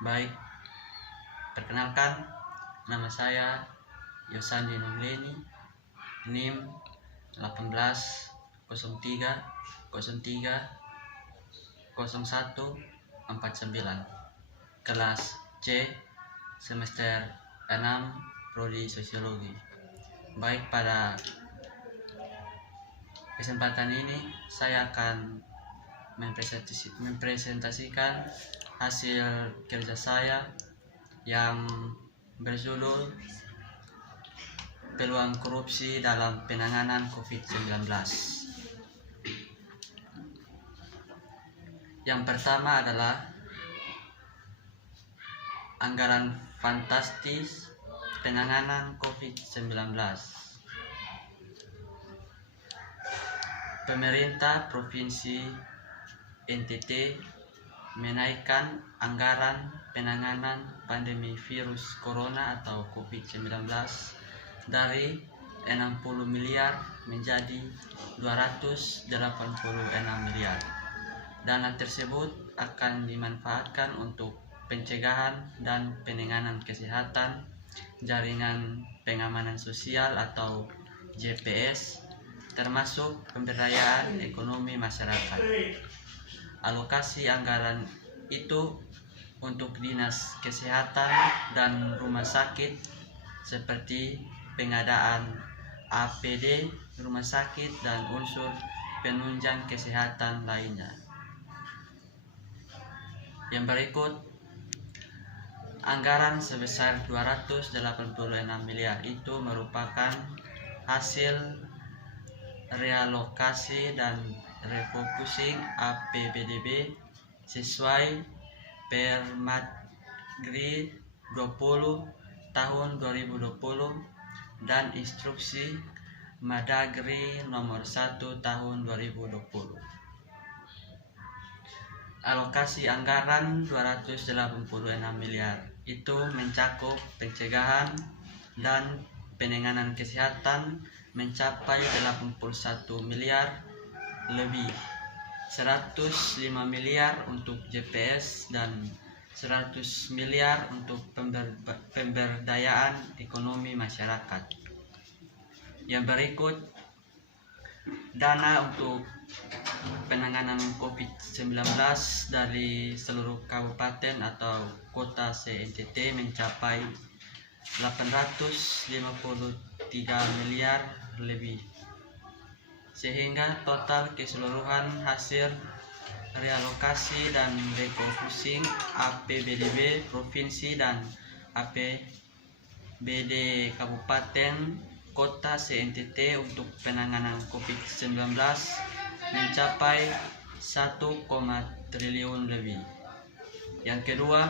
Baik, perkenalkan, nama saya Yosandi Nugleni, NIM 1803030149, kelas C, semester 6, prodi sosiologi. Baik, pada kesempatan ini saya akan mempresentasikan hasil kerja saya yang berjudul Peluang Korupsi dalam Penanganan COVID-19. Yang pertama adalah anggaran fantastis penanganan COVID-19. Pemerintah Provinsi NTT menaikkan anggaran penanganan pandemi virus corona atau COVID-19 dari 60 miliar menjadi 286 miliar. Dana tersebut akan dimanfaatkan untuk pencegahan dan penanganan kesehatan, jaringan pengamanan sosial atau JPS, termasuk pemberdayaan ekonomi masyarakat. Alokasi anggaran itu untuk dinas kesehatan dan rumah sakit seperti pengadaan APD rumah sakit dan unsur penunjang kesehatan lainnya. Yang berikut, anggaran sebesar 286 miliar itu merupakan hasil realokasi dan refocusing APBDB sesuai Permendagri 20 tahun 2020 dan Instruksi Mendagri nomor 1 tahun 2020. Alokasi anggaran 286 miliar itu mencakup pencegahan dan penanganan kesehatan mencapai 81 miliar lebih, 105 miliar untuk JPS dan 100 miliar untuk pemberdayaan ekonomi masyarakat. Yang berikut, dana untuk penanganan COVID-19 dari seluruh kabupaten atau kota se-NTT mencapai 853 miliar lebih, sehingga total keseluruhan hasil realokasi dan refocusing APBDB provinsi dan APBD kabupaten kota se-NTT untuk penanganan COVID-19 mencapai 1, triliun lebih. Yang kedua,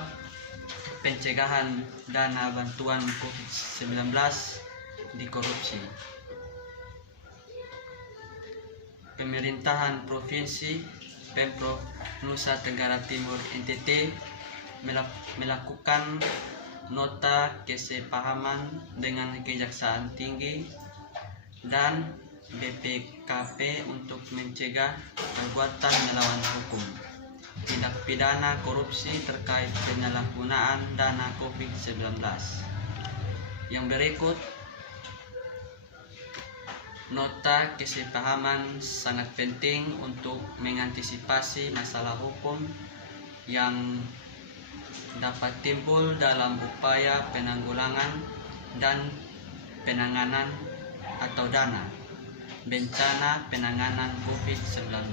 pencegahan dana bantuan COVID-19 di korupsi. Pemerintahan Provinsi Pemprov Nusa Tenggara Timur NTT melakukan nota kesepahaman dengan Kejaksaan Tinggi dan BPKP untuk mencegah perbuatan melawan hukum, tindak pidana korupsi terkait penyalahgunaan dana COVID-19. Yang berikut, nota kesepahaman sangat penting untuk mengantisipasi masalah hukum yang dapat timbul dalam upaya penanggulangan dan penanganan atau dana bencana penanganan COVID-19.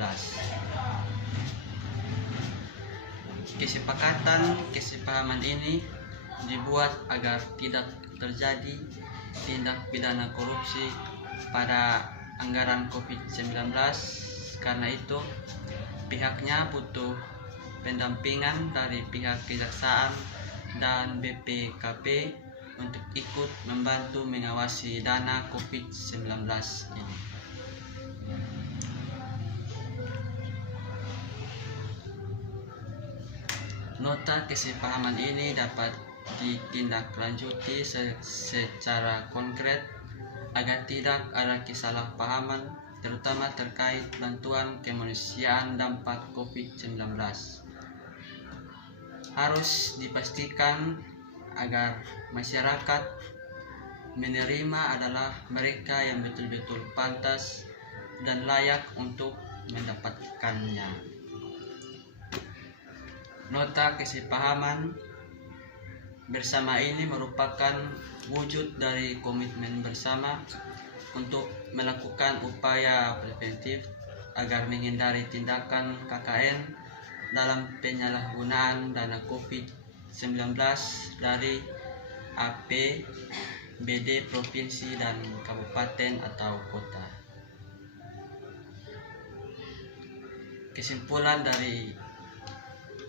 Kesepahaman ini dibuat agar tidak terjadi tindak pidana korupsi pada anggaran COVID-19. Karena itu, pihaknya butuh pendampingan dari pihak Kejaksaan dan BPKP untuk ikut membantu mengawasi dana COVID-19 ini. Nota kesepahaman ini dapat ditindaklanjuti secara konkret agar tidak ada kesalahpahaman, terutama terkait bantuan kemanusiaan dampak COVID-19. harus dipastikan agar masyarakat menerima adalah mereka yang betul-betul pantas dan layak untuk mendapatkannya. Nota kesepahaman bersama ini merupakan wujud dari komitmen bersama untuk melakukan upaya preventif agar menghindari tindakan KKN dalam penyalahgunaan dana COVID-19 dari APBD provinsi dan kabupaten atau kota. Kesimpulan dari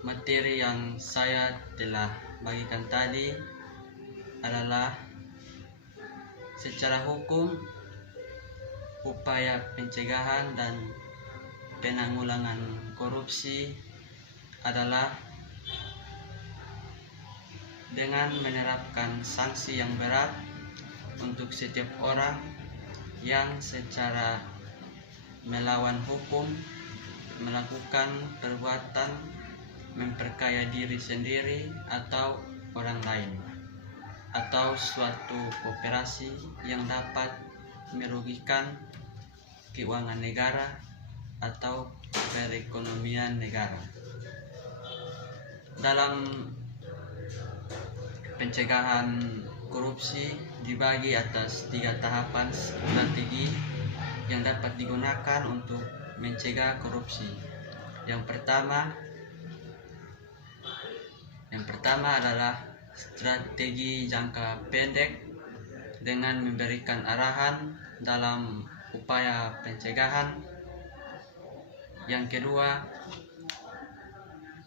materi yang saya telah bagikan tadi adalah secara hukum upaya pencegahan dan penanggulangan korupsi adalah dengan menerapkan sanksi yang berat untuk setiap orang yang secara melawan hukum melakukan perbuatan memperkaya diri sendiri atau orang lain, atau suatu kooperasi yang dapat merugikan keuangan negara atau perekonomian negara. Dalam pencegahan korupsi dibagi atas 3 tahapan strategi yang dapat digunakan untuk mencegah korupsi. Yang pertama adalah strategi jangka pendek dengan memberikan arahan dalam upaya pencegahan. Yang kedua,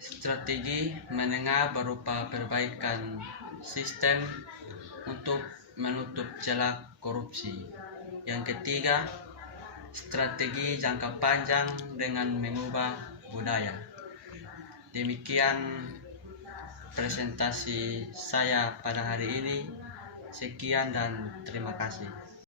strategi menengah berupa perbaikan sistem untuk menutup celah korupsi. Yang ketiga, strategi jangka panjang dengan mengubah budaya. Demikian presentasi saya pada hari ini. Sekian dan terima kasih.